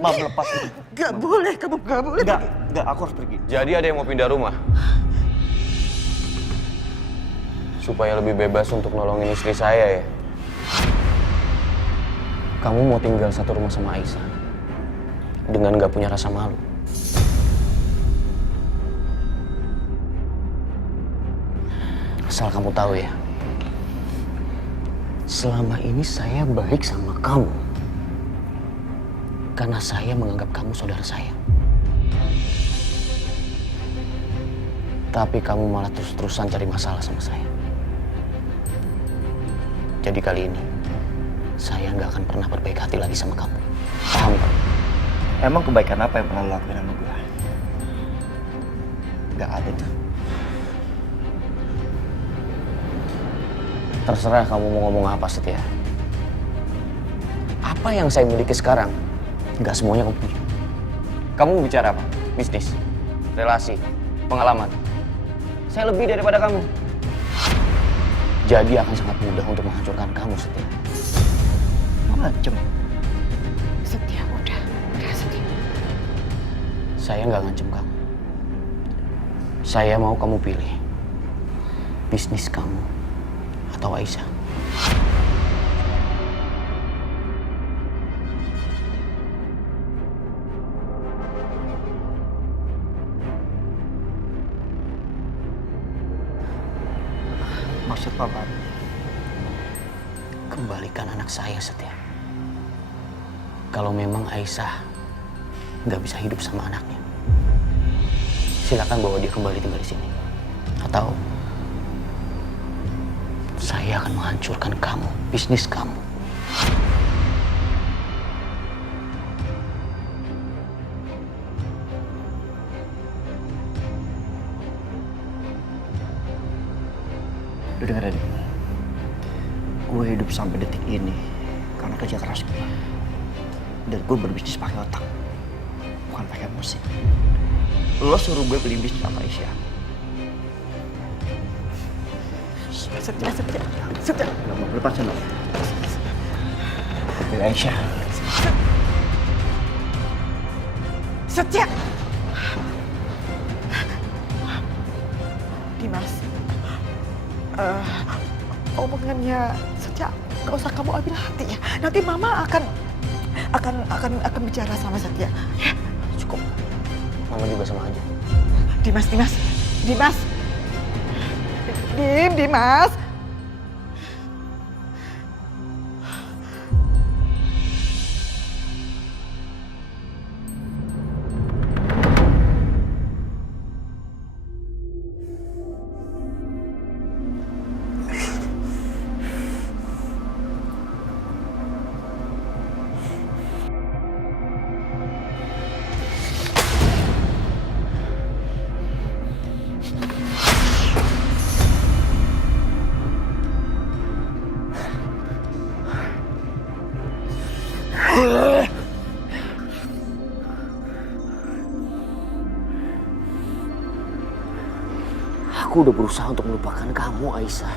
Maaf, lepas. Gak boleh, kamu gak boleh. Enggak, aku harus pergi. Jadi ada yang mau pindah rumah? Supaya lebih bebas untuk nolongin istri saya ya? Kamu mau tinggal satu rumah sama Aisyah? Dengan gak punya rasa malu? Asal kamu tahu ya, selama ini saya baik sama kamu. Karena saya menganggap kamu saudara saya. Tapi kamu malah terus-terusan cari masalah sama saya. Jadi kali ini, saya nggak akan pernah berbaik hati lagi sama kamu. Paham kamu? Emang kebaikan apa yang pernah lo lakuin sama gue? Gak ada tuh. Terserah kamu mau ngomong apa, Setia. Apa yang saya miliki sekarang, nggak semuanya kamu punya. Kamu mau bicara apa? Bisnis, relasi, pengalaman. Saya lebih daripada kamu. Jadi akan sangat mudah untuk menghancurkan kamu, Setia. Ngancem. Setia, udah Setia. Saya nggak ngancem kamu. Saya mau kamu pilih bisnis kamu atau Aisyah. Maksud Papa? Kembalikan anak saya, Setia. Kalau memang Aisyah nggak bisa hidup sama anaknya, silakan bawa dia kembali tinggal di sini. Atau saya akan menghancurkan kamu, bisnis kamu. Lu dengerin. Gue hidup sampai detik ini karena kerja keras gue. Dan gue berbisnis pakai otak, bukan pakai emosi. Lo suruh gue beli bisnis sama Aisyah. Setia. Gak mau lepasin lo. Beli Aisyah. Setia. Dimas. Omongannya Setia gak usah kamu ambil hati ya. Nanti Mama akan bicara sama Setia. Ya, Cukup. Mama juga sama aja. Dimas. Dimas. Aku udah berusaha untuk melupakan kamu, Aisyah.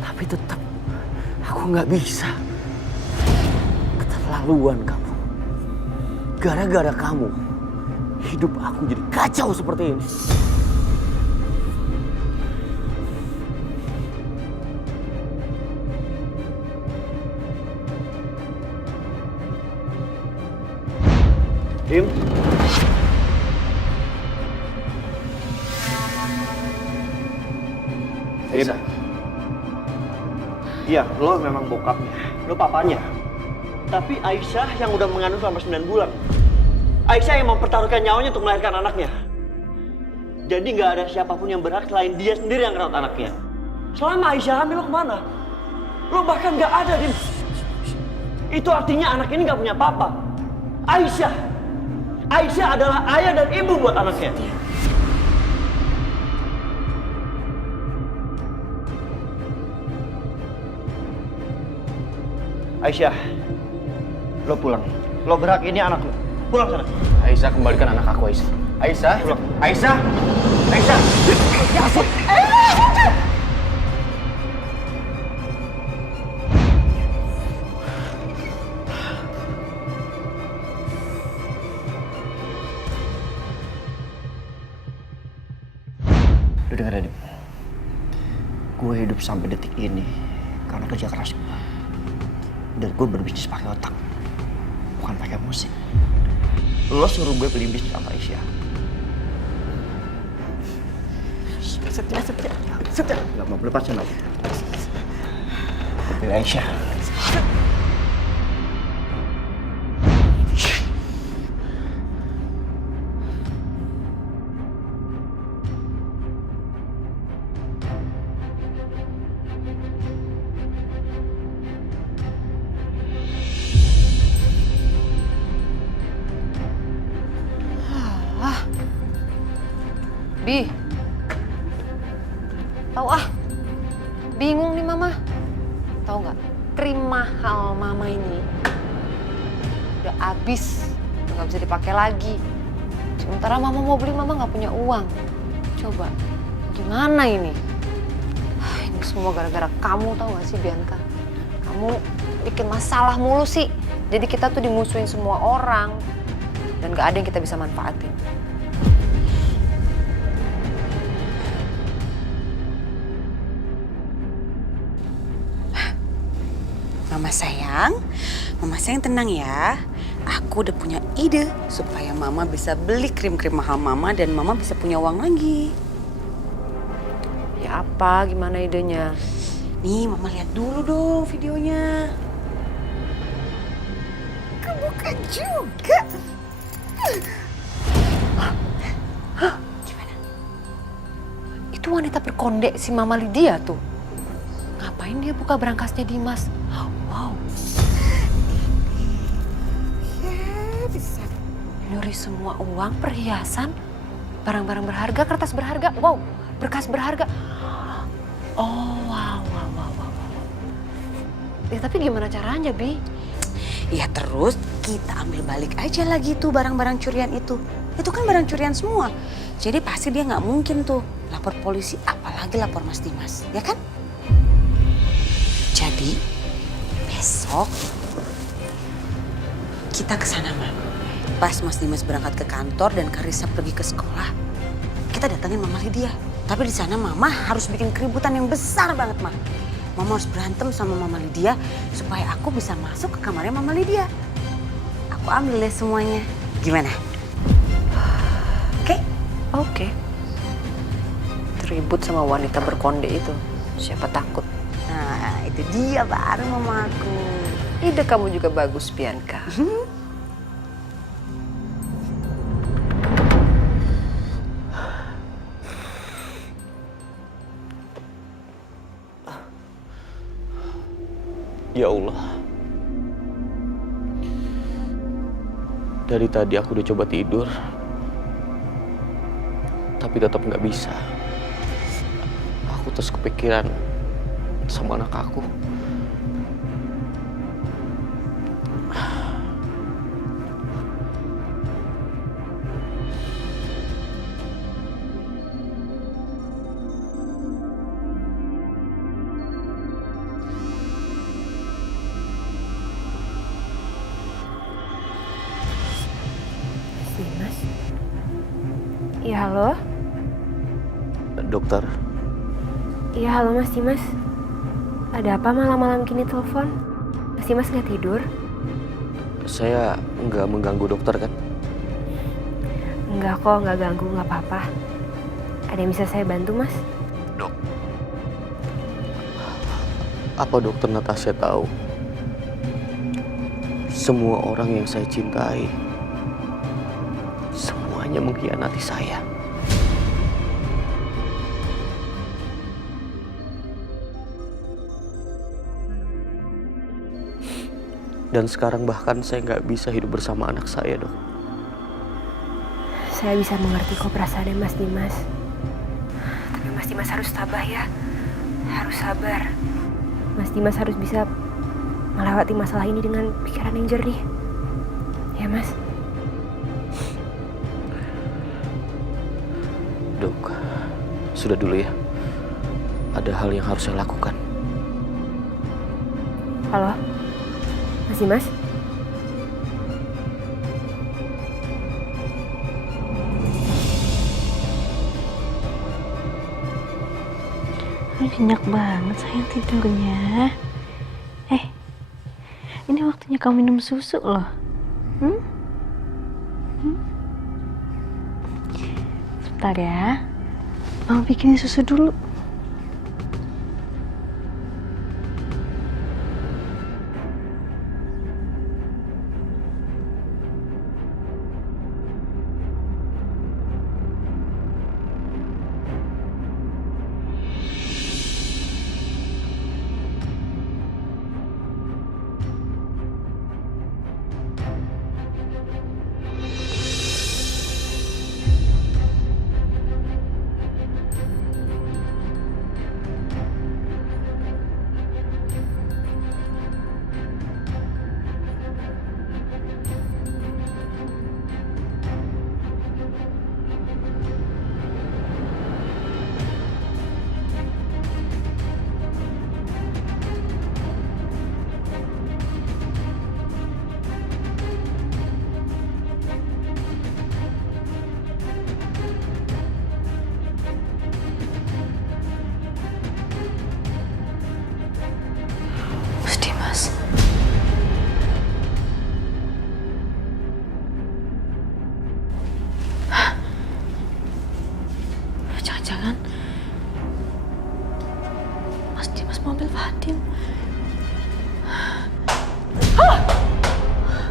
Tapi tetap aku nggak bisa. Keterlaluan kamu. Gara-gara kamu, hidup aku jadi kacau seperti ini. Im. Aisyah. Iya, lo memang bokapnya, lo papanya. Tapi Aisyah yang udah mengandung selama 9 bulan. Aisyah yang mempertaruhkan nyawanya untuk melahirkan anaknya. Jadi nggak ada siapapun yang berhak selain dia sendiri yang merawat anaknya. Selama Aisyah hamil, lo kemana? Lo bahkan nggak ada, Dim. Itu artinya anak ini nggak punya papa. Aisyah adalah ayah dan ibu buat anaknya. Aisyah, lo pulang. Lo berhak, ini anak lo. Pulang sana. Aisyah, kembalikan anak aku, Aisyah. Aisyah, pulang. Aisyah. Lu denger Adip, gue hidup sampai detik ini karena kerja keras gue. Dan gue berbisnis pakai otak, bukan pakai musik. Lo suruh gue beli bisnis sama Aisyah. Setia. Gak mau lepasin lagi. Pilih Aisyah. Bi, tahu bingung nih mama. Tahu nggak, krim mahal mama ini udah habis, nggak bisa dipakai lagi. Sementara mama mau beli, mama nggak punya uang. Coba, gimana ini? Ini semua gara-gara kamu, tahu nggak sih Bianca? Kamu bikin masalah mulu sih. Jadi kita tuh dimusuhin semua orang dan nggak ada yang kita bisa manfaatin. Mama sayang tenang ya. Aku udah punya ide supaya Mama bisa beli krim-krim mahal Mama dan Mama bisa punya uang lagi. Ya apa, gimana idenya? Nih Mama lihat dulu dong videonya. Kebuka juga. Gimana? Itu wanita berkondek si Mama Lydia tuh. Ngapain dia buka berangkasnya Dimas? Wow. Ya, bisa. Nyuri semua uang, perhiasan, barang-barang berharga, kertas berharga. Wow, berkas berharga. Oh, wow. Ya tapi gimana caranya, Bi? Ya terus kita ambil balik aja lagi tuh barang-barang curian itu. Itu kan barang curian semua. Jadi pasti dia nggak mungkin tuh lapor polisi, apalagi lapor Mas Dimas, ya kan? Jadi besok kita ke sana, Ma. Pas Mas Dimas berangkat ke kantor dan Karissa pergi ke sekolah, kita datangin Mama Lydia. Tapi di sana Mama harus bikin keributan yang besar banget, Ma. Mama harus berantem sama Mama Lydia supaya aku bisa masuk ke kamarnya Mama Lydia. Aku ambil deh semuanya. Gimana? Oke? Oke. Ribut sama wanita berkonde itu. Siapa takut? Nah, itu dia baru mamaku. Ide kamu juga bagus, Bianca. Ya Allah. Dari tadi aku udah coba tidur, tapi tetap nggak bisa. Aku terus kepikiran sama anak aku. Dimas? Iya halo? Dokter, Iya halo Mas Dimas. Ada apa malam-malam gini telepon? Mas Dimas nggak tidur? saya nggak mengganggu dokter kan? Enggak kok, nggak ganggu, nggak apa-apa. Ada yang bisa saya bantu Mas? Dok, apa dokter Natasha tahu? Semua orang yang saya cintai, semuanya mengkhianati saya. Dan sekarang bahkan saya nggak bisa hidup bersama anak saya, Dok. Saya bisa mengerti kok perasaannya Mas Dimas. Tapi Mas Dimas harus tabah ya. Harus sabar. Mas Dimas harus bisa melewati masalah ini dengan pikiran yang jernih. Ya Mas? Dok, sudah dulu ya. Ada hal yang harus saya lakukan. Halo? Mas Dimas? Nyenyak banget sayang tidurnya. Ini waktunya kamu minum susu loh. Sebentar ya. Mama bikinin susu dulu. Mas. Jangan-jangan Mas Dimas mau ambil Fatin.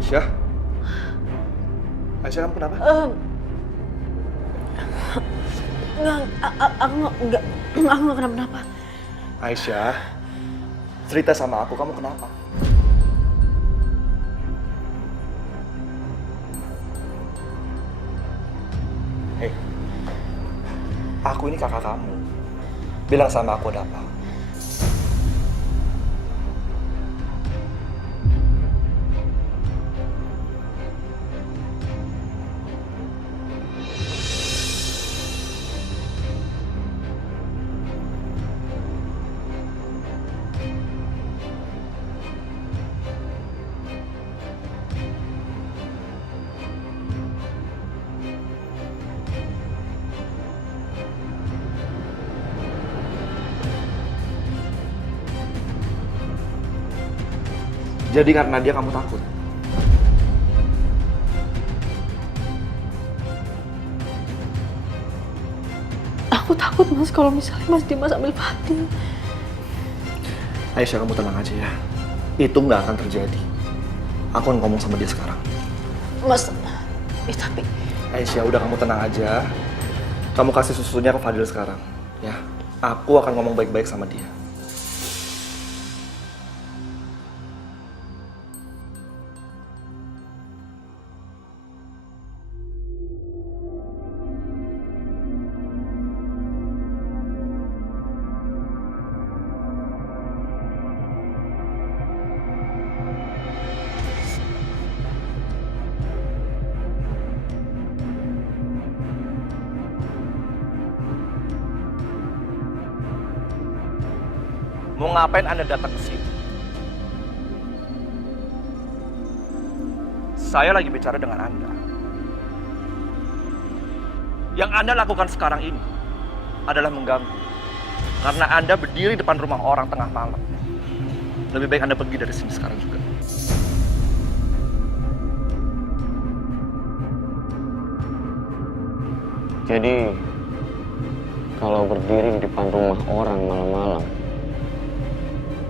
Aisyah? Aisyah, kamu kenapa? Aku nggak kenapa-napa. Aisyah, cerita sama aku, kamu kenapa? Hei, aku ini kakak kamu. Bilang sama aku ada apa? Jadi karena dia kamu takut? Aku takut Mas kalau misalnya Mas Dimas ambil Fatin. Aisyah, kamu tenang aja ya. Itu nggak akan terjadi. Aku akan ngomong sama dia sekarang. Mas, tapi... Aisyah, udah kamu tenang aja. Kamu kasih susunya ke Fadil sekarang. Ya, aku akan ngomong baik-baik sama dia. Mau ngapain Anda datang ke sini? Saya lagi bicara dengan Anda. Yang Anda lakukan sekarang ini adalah mengganggu. Karena Anda berdiri depan rumah orang tengah malam. Lebih baik Anda pergi dari sini sekarang juga. Jadi, kalau berdiri di depan rumah orang malam-malam,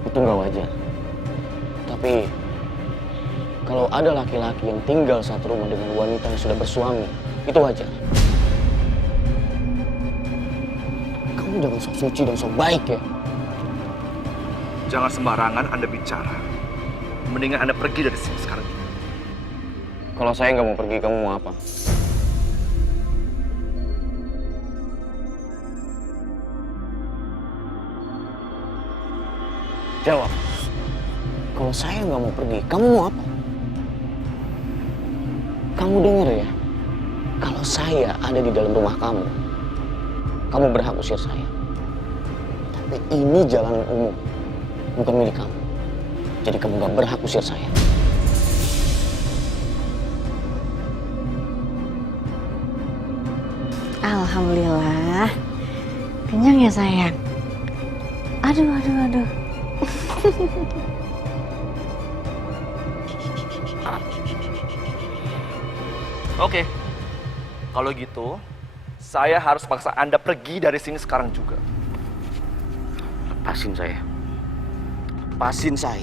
itu nggak wajar. Tapi, kalau ada laki-laki yang tinggal satu rumah dengan wanita yang sudah bersuami, itu wajar. Kamu jangan sok suci dan sok baik ya. Jangan sembarangan Anda bicara. Mendingan Anda pergi dari sini sekarang. Kalau saya nggak mau pergi, kamu mau apa? Jawab. Kalau saya nggak mau pergi, kamu mau apa? Kamu dengar ya? Kalau saya ada di dalam rumah kamu, kamu berhak usir saya. Tapi ini jalanan umum, bukan milik kamu. Jadi kamu nggak berhak usir saya. Alhamdulillah. Kenyang ya sayang? Aduh. Oke, kalau gitu saya harus paksa Anda pergi dari sini sekarang juga. Lepasin saya.